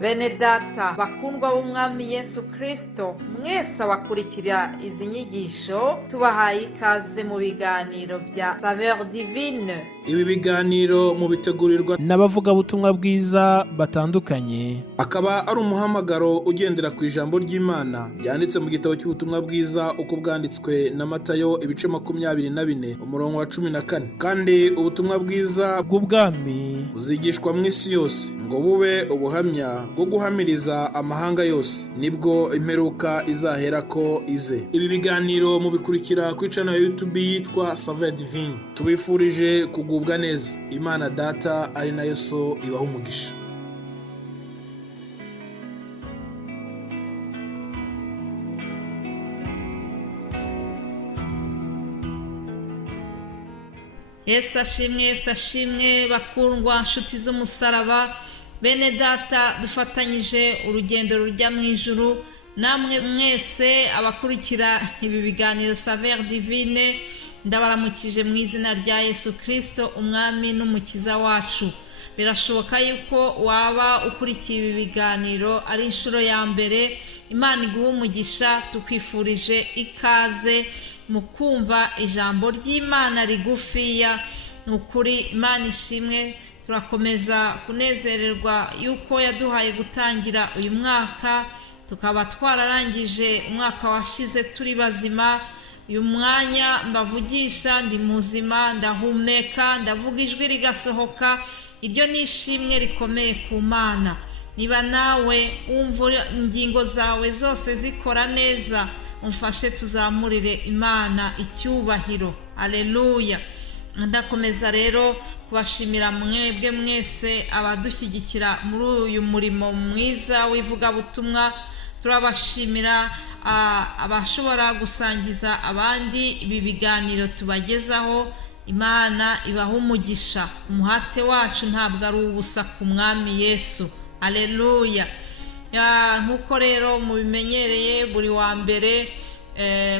Bene data bakundwa b'umwami Yesu Kristo, mwese abakurikira izi nyigisho tubahaye ikaze mu biganiro bya Saveur Divine. Ibi biganiro mu bitegurirwa n'abavugabutumwa bwiza batandukanye, akaba ari umuhamagaro ugendera ku ijambo ry'Imana byanditse mu gitabo cy'ubutumwa bwiza uko bwanditswe na Matayo ibice 24 umurongo wa 14. Kandi ubutumwa bwiza bw'ubwami buzigishwa mu isi yose ngo bube ubuhamya bwo guhamiriza amahanga yose, nibwo imperuka izahera ko ize. Ibi biganiro mubikurikira ku channel ya YouTube yitwa Saveur Divine. Tubifurije kugubwa neza. Imana Data ari nayo So ibaha umugisha. Yesu ashimwe bakundwa nshuti z'umusaraba. Bene data dufatanyije urugendo rujya mu ijuru, namwe mwese abakurikira ibi biganiro Saveur Divine, ndabaramukije mu izina rya Yesu Kristo umwami n'umukiza wacu. Birashoboka yuko waba ukurikiye ibi biganiro ari inshuro ya mbere. Imana iguhe umugisha, tukwifurije ikaze mu kumva ijambo ry'Imana rigufiya. Nukuri Imana ishimwe, turakomeza kunezererwa yuko yaduhaye gutangira uyu mwaka, tukaba twararangije umwaka washize turi bazima. Uyu mwanya mbavugisha ndi muzima, ndahumeka, ndavuga ijwi rigasohoka. Iryo ni ishimwe rikomeye ku Mana. Niba nawe umva ingingo zawe zose zikora neza, umfashe tuzamurire Imana icyubahiro. Haleluya. Ndakomeza rero kubashimira mwebwe mwese abadushyigikira muri uyu murimo mwiza w'ivugabutumwa. Turabashimira abashobora gusangiza abandi ibi biganiro tubagezaho. Imana ibaha umugisha. Umuhate wacu ntabwo ari ubusa ku mwami Yesu. Haleluya. Nkuko rero mubimenyereye buri wa mbere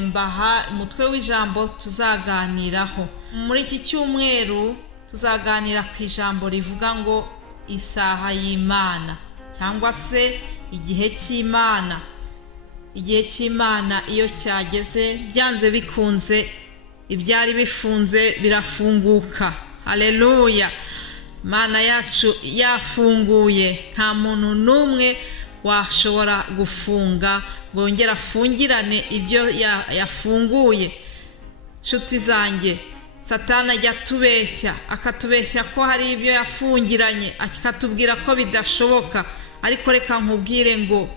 mbaha umutwe w'ijambo tuzaganiraho. Muri iki cyumweru tuzaganira ku ijambo rivuga ngo isaha y'Imana, cyangwa se igihe cy'Imana. Igihe cy'Imana iyo cyageze, byanze bikunze ibyari bifunze birafunguka. Haleluya. Imana yacu yafunguye, nta muntu n'umwe washobora gufunga ngo yongere afungirane ibyo yafunguye. Nshuti zanjye, Satani ajya atubeshya, akatubeshya ko hari ibyo yafungiranye, akatubwira ko bidashoboka. Ariko reka nkubwire ngo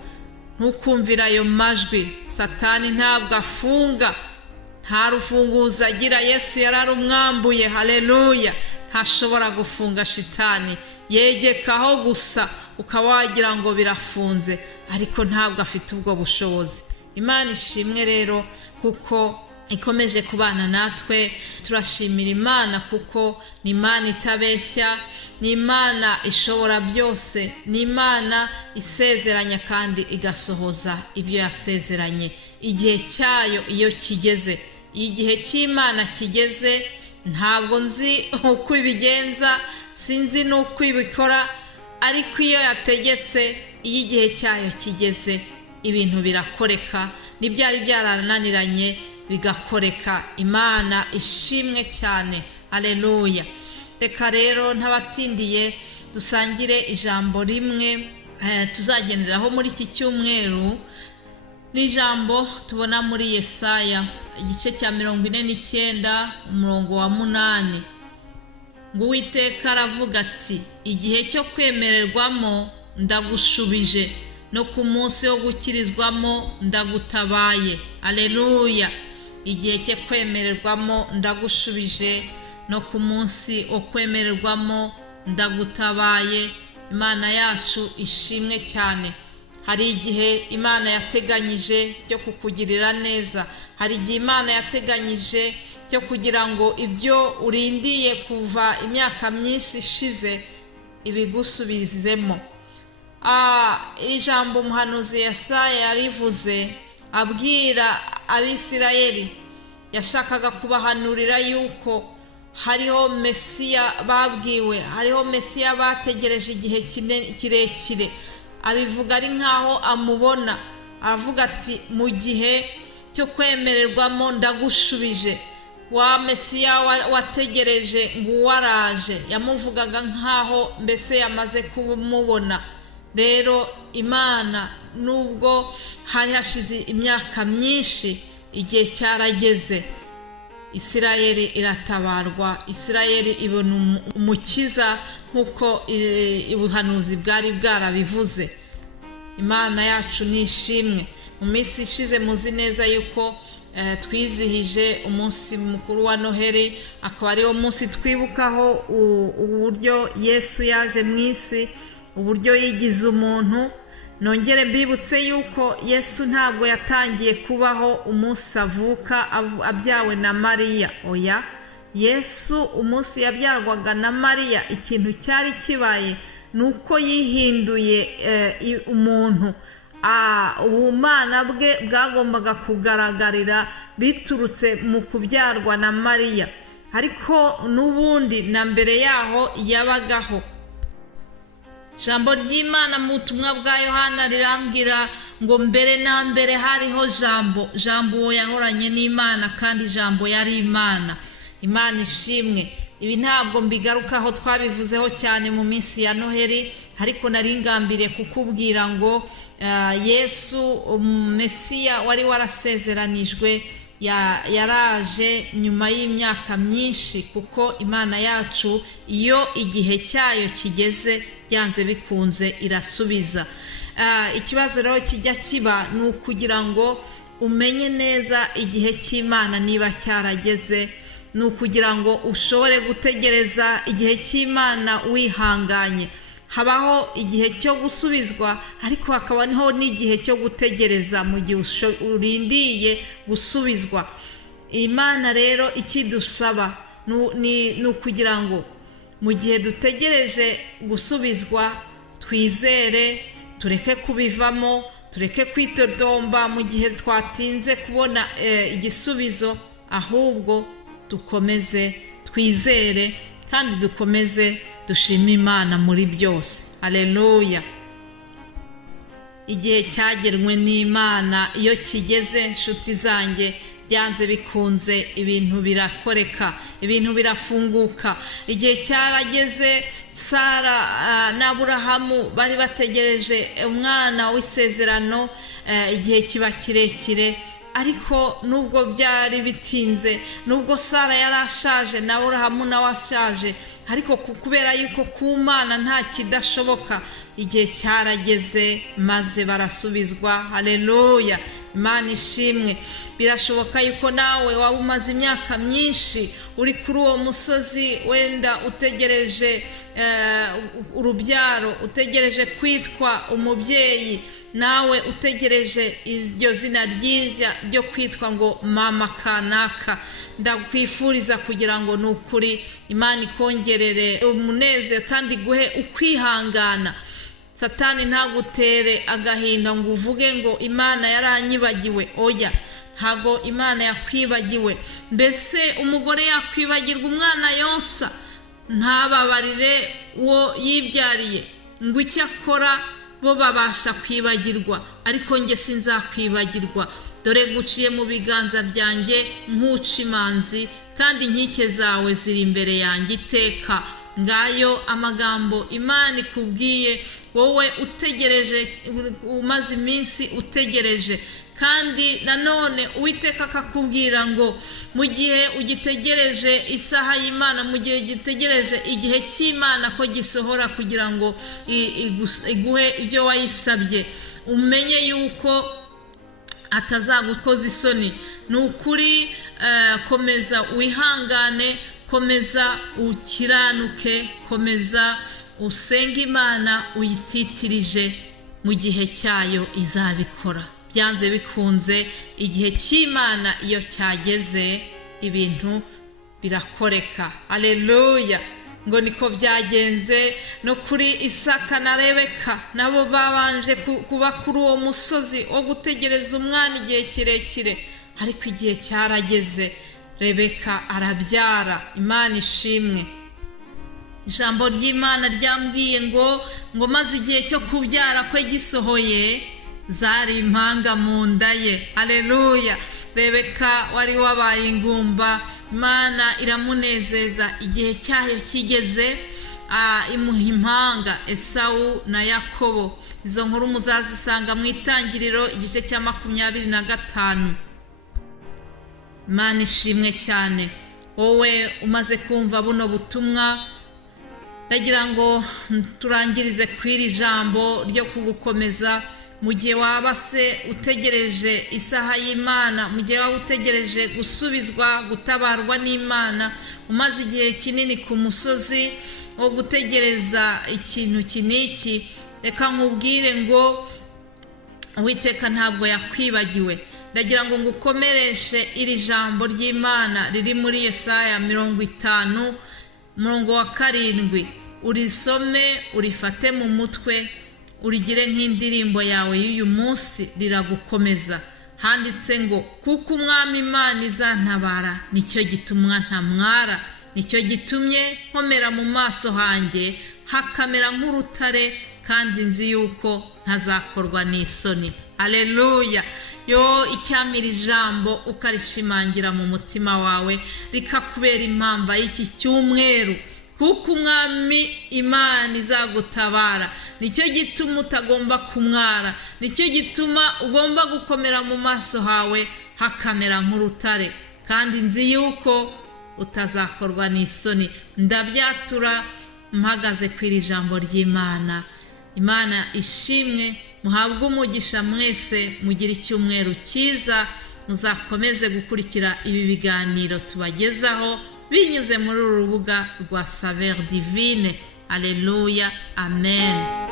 ntukumvira ayo majwi. Satani ntabwo afunga, nta rufunguzo agira. Yesu yararumwambuye. Haleluya. Ntashobora gufunga shitani, yegekaho gusa ukaba wagira ngo birafunze, ariko ntabwo afite ubwo bushobozi. Imana ishimwe rero kuko ikomeje kubana natwe. Turashimira Imana kuko ni Imana itabeshya, ni Imana ishobora byose, ni Imana isezeranya kandi igasohoza ibyo yasezeranye. Igihe cyayo iyo kigeze, igihe cy'Imana kigeze, ntabwo nzi uko ibigenza, sinzi n'uko ibikora, ariko iyo yategetse, iyo igihe cyayo kigeze, ibintu birakoreka. N'ibyari byarananiranye bigakoreka. Imana ishimwe cyane. Haleluya. Reka rero ntabatindiye dusangire ijambo rimwe tuzagenderaho muri iki cyumweru. Ni ijambo tubona muri Yesaya igice cya 49 umurongo wa 8. Ngo Uwiteka aravuga ati, igihe cyo kwemererwamo ndagushubije, no ku munsi wo gukirizwamo ndagutabaye. Haleluya. Igihe cyo kwemererwamo ndagushubije, no ku munsi wo kwemererwamo ndagutabaye. Imana yacu ishimwe cyane. Hari igihe Imana yateganyije cyo kukugirira neza. Hari igihe Imana yateganyije cyo kugira ngo ibyo urindiye kuva imyaka myinshi ishize ibigusubizemo. Ijambo umuhanuzi Yesaya yarivuze abwira Abisirayeli, yashakaga kubahanurira yuko hariho Mesiya babwiwe, hariho Mesiya bategereje igihe kirekire, abivuga ari nk'aho amubona, aravuga ati mu gihe cyo kwemererwamo ndagushubije, wa Mesiya wategereje ngo uwaraje. Yamuvugaga nk'aho mbese yamaze kumubona. Rero Imana nubwo hari hashize imyaka myinshi, igihe cyarageze, Isirayeli iratabarwa, Isirayeli ibona umukiza nk'uko ubuhanuzi bwari bwarabivuze. Imana yacu nishimwe. Mu minsi ishize muzi neza yuko twizihije umunsi mukuru wa Noheli, akaba ariwo munsi twibukaho uburyo Yesu yaje mu isi, uburyo yigize umuntu. Nongere mbibutse yuko Yesu ntabwo yatangiye kubaho umunsi avuka abyawe na Mariya. Oya, Yesu umunsi yabyarwaga na Mariya, ikintu cyari kibaye nuko yihinduye umuntu. Ubumana bwe bwagombaga kugaragarira biturutse mu kubyarwa na Mariya, ariko n'ubundi na mbere yaho yabagaho. Ijambo ry'Imana mu butumwa bwa Yohana rirambwira ngo mbere na mbere hariho Jambo, Jambo uwo yahoranye n'Imana kandi Jambo yari Imana. Imana ishimwe. Ibi ntabwo mbigarukaho, twabivuzeho cyane mu minsi ya Noheli, ariko naringambiriye kukubwira ngo Yesu Mesiya wari warasezeranijwe yaraje nyuma y'imyaka myinshi, kuko Imana yacu iyo igihe cyayo kigeze byanze bikunze irasubiza. Ikibazo rero kijya kiba ni ukugira ngo umenye neza igihe cy'Imana niba cyarageze, ni ukugira ngo ushobore gutegereza igihe cy'Imana wihanganye. Habaho igihe cyo gusubizwa, ariko hakabaho n'igihe cyo gutegereza mu gihe urindiye gusubizwa. Imana rero ikidusaba ni ukugira ngo mu gihe dutegereje gusubizwa twizere, tureke kubivamo, tureke kwitodomba mu gihe twatinze kubona igisubizo, ahubwo dukomeze twizere kandi dukomeze dushima Imana muri byose. Haleluya. Igihe cyagenwe n'Imana iyo kigeze, nshuti zanjye, byanze bikunze ibintu birakoreka, ibintu birafunguka. Igihe cyarageze, Sara na Aburahamu bari bategereje umwana w'isezerano, igihe kiba kirekire, ariko nubwo byari bitinze, nubwo Sara yari ashaje na Aburahamu nawe ashaje, ariko kubera yuko ku Mana nta kidashoboka, igihe cyarageze maze barasubizwa. Haleluya. Imana ishimwe. Birashoboka yuko nawe waba umaze imyaka myinshi uri kuri uwo musozi, wenda utegereje urubyaro, utegereje kwitwa umubyeyi, nawe utegereje iryo zina ryiza ryo kwitwa ngo mama kanaka. Ndakwifuriza kugira ngo nukuri Imana ikongerere umunezero kandi guhe ukwihangana. Satani ntagutere agahinda ngo uvuge ngo Imana yaranyibagiwe. Oya, ntago Imana yakwibagiwe. Mbese umugore yakwibagirwa umwana yonsa ntababarire uwo yibyariye ngo icyo akora bo babasha kwibagirwa, ariko nge sinzakwibagirwa. Dore guciye mu biganza byanjye nk'uca imanzi, kandi inkike zawe ziri imbere yanjye iteka. Ngayo amagambo Imana ikubwiye wowe utegereje, umaze iminsi utegereje. Kandi nanone Uwiteka akakubwira ngo mu gihe ugitegereje isaha y'Imana, mu gihe gitegereje igihe cy'Imana ko gisohora kugira ngo iguhe ibyo wayisabye, umenye yuko atazagukoza isoni. Ni ukuri, komeza wihangane, komeza ukiranuke, komeza usenge Imana uyititirije, mu gihe cyayo izabikora. Byanze bikunze igihe cy'Imana iyo cyageze ibintu birakoreka. Haleluya. Ngo niko byagenze no kuri Isaka na Rebeka, nabo babanje kuba kuri uwo musozi wo gutegereza umwana igihe kirekire, ariko igihe cyarageze Rebeka arabyara. Imana ishimwe. ijambo ry'Imana ryambwiye ngo maze igihe cyo kubyara kwe gisohoye zari impanga mu nda ye. Haleluya. Rebeka wari wabaye ingumba, Imana iramunezeza, igihe cyayo kigeze imuha impanga Esawu na Yakobo. Izo nkuru muzazisanga mu Itangiriro igice cya 25. Imana ishimwe cyane. Wowe umaze kumva buno butumwa, ndagira ngo turangirize kw'iri jambo ryo kugukomeza. Mu gihe waba se utegereje isaha y'Imana, mu gihe waba utegereje gusubizwa, gutabarwa n'Imana, umaze igihe kinini ku musozi wo gutegereza ikintu kiniki, reka nkubwire ngo Uwiteka ntabwo yakwibagiwe. Ndagira ngo ngukomereshe iri jambo ry'Imana riri muri Yesaya 50:7. Urisome, urifate mu mutwe, urigire nk'indirimbo yawe y'uyu munsi, riragukomeza. Handitse ngo kuko umwami Imana izantabara, nicyo gitumwa ntamwara, nicyo gitumye nkomera mu maso hanjye hakamera nk'urutare, kandi nzi yuko ntazakorwa n'isoni. Haleluya. Yo icyamira ijambo ukarishimangira mu mutima wawe, rikakubera impamba y'iki cyumweru. Kuko umwami Imana izagutabara, nicyo gituma utagomba kumwara, nicyo gituma ugomba gukomera mu maso hawe hakamera nk'urutare, kandi nzi yuko utazakorwa n'isoni. Ndabyatura mpagaze kw'iri jambo ry'Imana. Imana ishimwe, muhabwe umugisha mwese, mugira icyumweru cyiza, muzakomeze gukurikira ibi biganiro tubagezaho binyuze muri uru rubuga rwa Saveur Divine. Haleluya. Amen.